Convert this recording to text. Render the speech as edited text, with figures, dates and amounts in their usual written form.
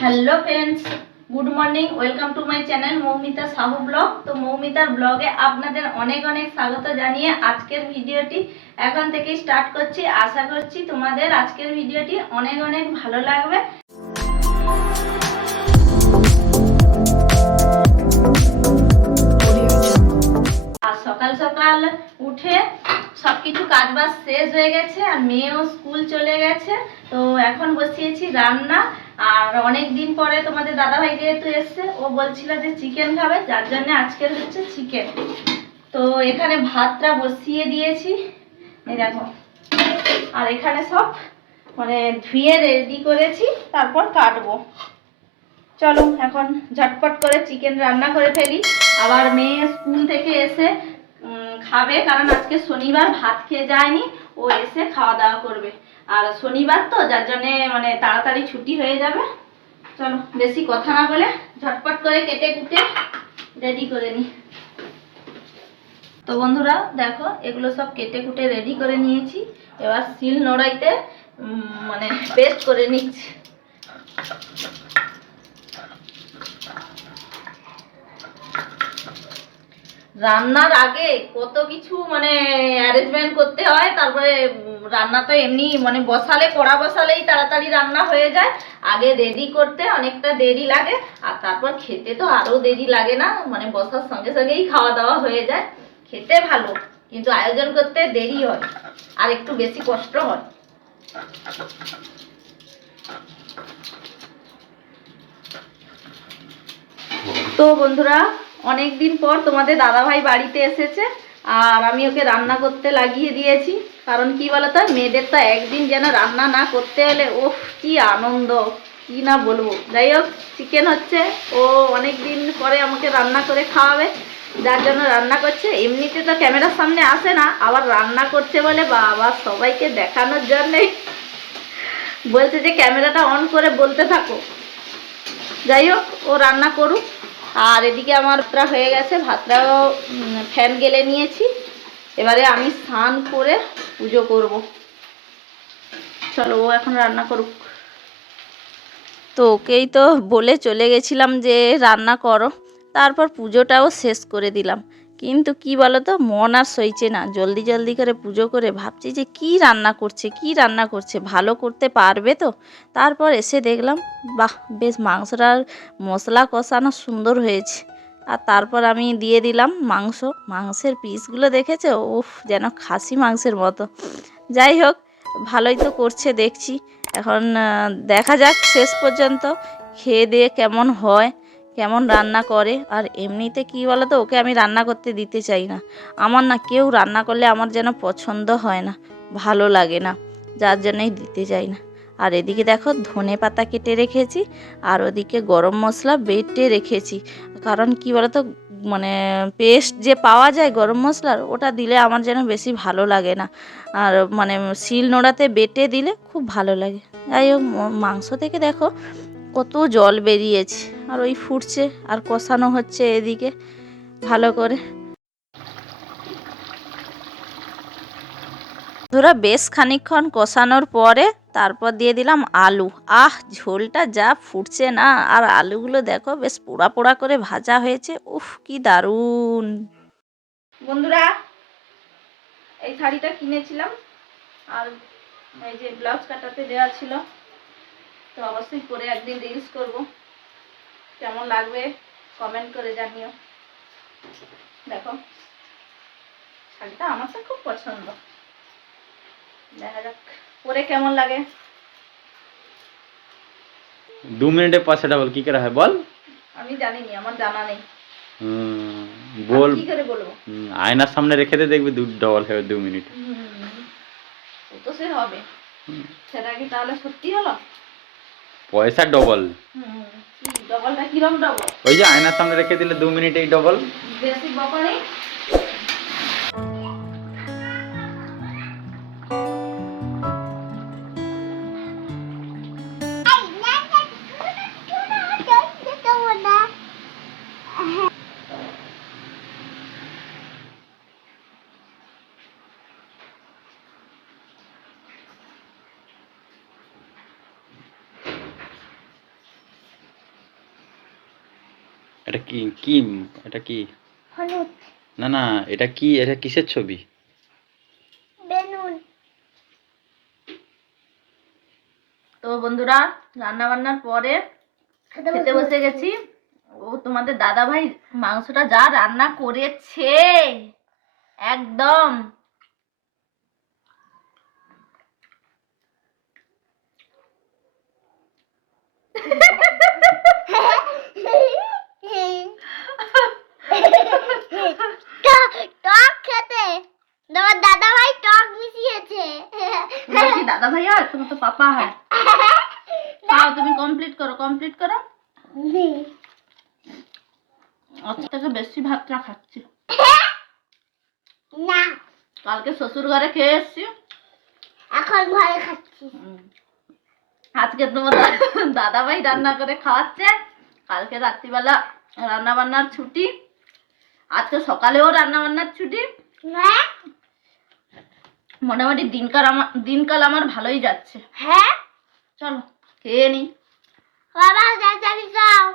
Hello friends, good morning. Welcome to my channel Moumita Sahu blog. তো মৌমিতার ব্লগে আপনাদের অনেক অনেক স্বাগত জানিয়ে আজকের ভিডিওটি এখন থেকেই স্টার্ট করছি। আশা করছি তোমাদের আজকের ভিডিওটি অনেক অনেক ভালো লাগবে। আর সকাল সকাল উঠে সবকিছু কাজবাজ শেষ হয়ে গেছে, আর মেয়েও স্কুল চলে গেছে। তো এখন বসিয়েছি রান্না। আর অনেক দিন পরে তোমাদের দাদাভাই যেহেতু এসছে, ও বলছিল যে চিকেন খাবে, যার জন্য আজকের হচ্ছে চিকেন। তো এখানে ভাতটা বসিয়ে দিয়েছি, এই দেখো। আর এখানে সব ধুয়ে রেডি করেছি, তারপর কাটবো। চলো এখন ঝটপট করে চিকেন রান্না করে ফেলি। আবার মেয়ে স্কুল থেকে এসে খাবে, কারণ আজকে শনিবার ভাত খেয়ে যায়নি, ও এসে খাওয়া দাওয়া করবে। আর শনিবার তো, যার জন্যে তাড়াতাড়ি ছুটি হয়ে যাবে। চলো বেশি কথা না বলে ঝটপট করে কেটে কুটে রেডি করে নিই। তো বন্ধুরা দেখো, এগুলো সব কেটে কুটে রেডি করে নিয়েছি। এবার শিল নোড়াইতে পেস্ট করে নিচ্ছি। রান্নার আগে কত কিছু অ্যারেঞ্জমেন্ট করতে হয়। তারপরে রান্না তো এমনি বসালে, কড়া বসালেই তাড়াতাড়ি রান্না হয়ে যায়। আগে রেডি করতে অনেকটা দেরি লাগে, আর তারপর খেতে তো আরো দেরি লাগে না, বসার সঙ্গে সঙ্গেই খাওয়া দাওয়া হয়ে যায়। খেতে ভালো, কিন্তু আয়োজন করতে দেরি হয় আর একটু বেশি কষ্ট হয়। তো বন্ধুরা, অনেক দিন পর তোমাদের দাদাভাই বাড়িতে এসেছে, আর আমি ওকে রান্না করতে লাগিয়ে দিয়েছি। কারণ কি বলতো, মেয়েদের তো একদিন যেন রান্না না করতে হলে ওহ কি আনন্দ, কি না বলবো। যাই হোক, চিকেন হচ্ছে, ও অনেক দিন পরে আমাকে রান্না করে খাওয়াবে, যার জন্য রান্না করছে। এমনিতে তো ক্যামেরার সামনে আসে না, আবার রান্না করছে বলে বাবা সবাইকে দেখানোর জন্যে বলছে যে ক্যামেরাটা অন করে বলতে থাকো। যাই হোক, ও রান্না করুক। আর এদিকে আমার ভাতটা হয়ে গেছে, ভাতটাও ফ্যান গেলে নিয়েছি। এবারে আমি স্নান করে পুজো করব। চলো, ও এখন রান্না করুক। তো ওকেই তো বলে চলে গেছিলাম যে রান্না করো, তারপর পুজোটাও শেষ করে দিলাম। কিন্তু কি বলো তো, মন আর সইছে না। জলদি জলদি করে পুজো করে ভাবছি যে কি রান্না করছে, ভালো করতে পারবে তো। তারপর এসে দেখলাম বাহ, বেশ মাংসটার মশলা কষানো সুন্দর হয়েছে। আর তারপর আমি দিয়ে দিলাম মাংসের পিসগুলো দেখেছো, উফ যেন খাসি মাংসের মতো। যাই হোক, ভালোই তো করছে দেখছি। এখন দেখা যাক শেষ পর্যন্ত খেয়ে দিয়ে কেমন হয়, কেমন রান্না করে। আর এমনিতে কি বলো তো, ওকে আমি রান্না করতে দিতে চাই না। আমার না, কেউ রান্না করলে আমার যেন পছন্দ হয় না, ভালো লাগে না, যার জন্যই দিতে চাই না। আর এদিকে দেখো, ধনে পাতা কেটে রেখেছি, আর ওদিকে গরম মশলা বেটে রেখেছি। কারণ কি বলো তো, পেস্ট যে পাওয়া যায় গরম মশলার, ওটা দিলে আমার যেন বেশি ভালো লাগে না। আর শিল নোড়াতে বেটে দিলে খুব ভালো লাগে। যাই হোক, মাংস থেকে দেখো কত জল বেরিয়েছে, আর ওই ফুটছে আর কষানো হচ্ছে এদিকে ভালো করে। ধরো বেশ খানিকক্ষণ কষানোর পরে তারপর দিয়ে দিলাম আলু। ঝোলটা যা ফুটছে না, আর আলুগুলো দেখো বেশ পোড়া পোড়া করে ভাজা হয়েছে, উফ কি দারুণ। বন্ধুরা, এই শাড়িটা কিনেছিলাম, আর এই যে ব্লাউজ কাটাতে দেওয়া ছিল। তো অবশ্যই পরে একদিন রিলস করব, কেমন লাগবে কমেন্ট করে জানিও। দেখো, শাড়িটা আমার তো খুব পছন্দ, দেখা যাক পরে কেমন লাগে। 2 মিনিটে 5 डबल की करा है बोल। আমি জানিনি, আমার জানা নেই। बोल কি করে বলবো? आयनार सामने रेखे दे देखबी 2 डबल है 2 मिनट। ও তো সে হবে, সেটা কি তাহলে সত্যি হলো? পয়সা ডবল। কি ডবলটা, কিরম ডবল? ওই যে আয়নার সামনে রেখে দিলে 2 মিনিটেই ডবল। বেশি বকনি। এটা কি কি এটা কি? হলুদ না না, এটা কি? এটা কিসের ছবি? বেলুন। তো বন্ধুরা, রান্না বান্নার পরে খেতে বসে গেছি। ও তোমাদের দাদা ভাই মাংসটা যা রান্না করেছে একদম টক খেতে তোমার দাদা ভাই টক মিশিয়েছে। तुम्हारा কি দাদা ভাই আর তুমি তো পাপা হ্যাঁ। খাও, তুমি কমপ্লিট করো, কমপ্লিট করো। আজ থেকে বেশি ভাতটা খাচ্ছি। না, কালকে শ্বশুর ঘরে খেয়ে এসছি, এখন ঘরে খাচ্ছি। আজকে তোমার দাদা ভাই রান্না করে খাওয়াচ্ছে। কালকে রাত্রিবেলা রান্না বান্নার ছুটি, আজকে সকালেও রান্না বান্নার ছুটি। হ্যাঁ মোটামুটি দিনকাল আমার ভালোই যাচ্ছে। হ্যাঁ চলো খেয়ে নি। বাবা তাড়াতাড়ি খাও।